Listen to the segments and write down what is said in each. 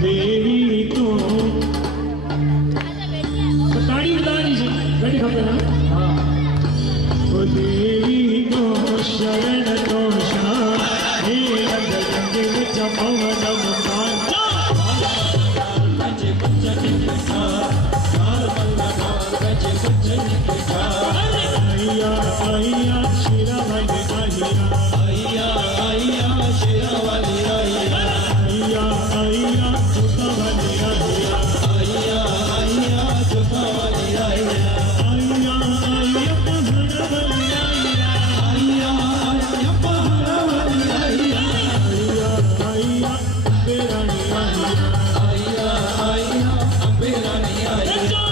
देवी तो ताड़ी बतानी से बैठी खबर ना हाँ ओ देवी तो शरण तो शान हे रंग रंग विच पवन मकान बजे बचन के साथ सार मल्ला बजे बचन के साथ आइया आइया शिरा वाली आइया आइया शिरा वाली आइया आइया आइया जुता वाली आइया आइया आइया जुता वाली आइया आइया आइया पहाड़ वाली आइया आइया आइया पहाड़ वाली आइया आइया आइया बेरानी आइया आइया आइया बेरानी आइया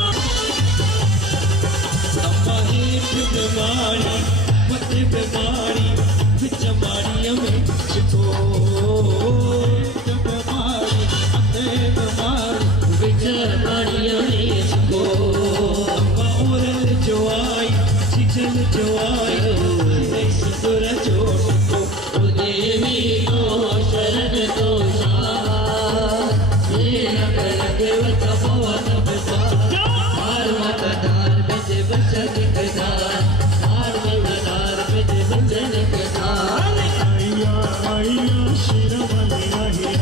अम्मा ही बीमारी पते बीमारी विच मारी में छिपो बीमारी पते बीमारी विच मारी में छिपो अम्मा औरल जो आई छिछल जो आई सुर चोट को ओ देवी को शरण तो शाह ये लगे वच पवन बसा हार माता दार बचे बचन के दार हार मलदार बचे बचन के दार आइया आइया शिरा वाली आइया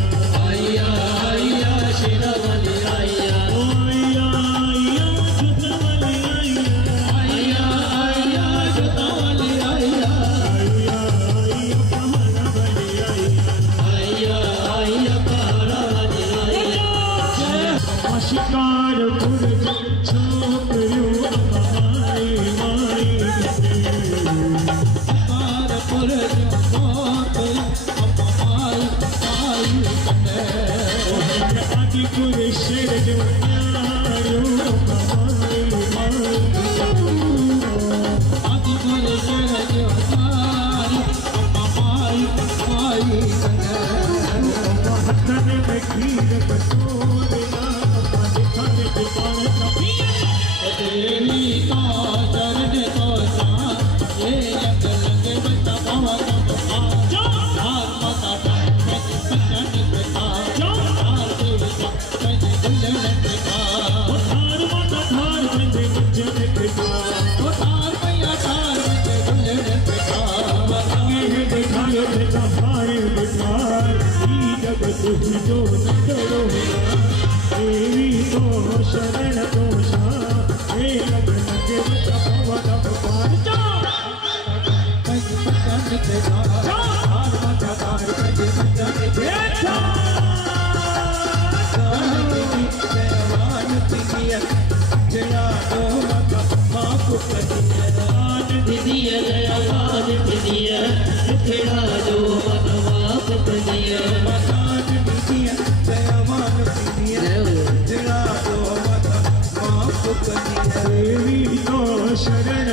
आइया आइया शिरा वाली आइया ओ आइया आइया जुता वाली आइया आइया आइया जुता वाली आइया आइया आइया पहाड़ वाली आइया आइया आइया पहाड़ वाली आइया शिकार पुर छोकरियों माई माई शिकार पुर आदि पुर शेर जो प्यारियों माई माई आदि पुर शेर जो प्यारी माई माई हथन में खीर कटोरा देवी का चरण तो शान ये रंग रंग बचा पवन बसा माता बचन के साथ हार देवता बजे दुल्हन के साथ हार माता हार बजे बचन के साथ हार मैया हार बजे दुल्हन के साथ ये दिखाए बेटा हार दिखाए ई जगत जो करो देवी तो शरण तो शाह हे लग लगे बचा पवन बपार बजे बचन के साथ हार माता हार बजे बचन के जयवान पिया जया दो माता माफ करिए दान दीजिए जयवान पिया जया दो माता माफ करिए दान दीजिए जयवान पिया जया दो माता माफ करिए देवी तो शरण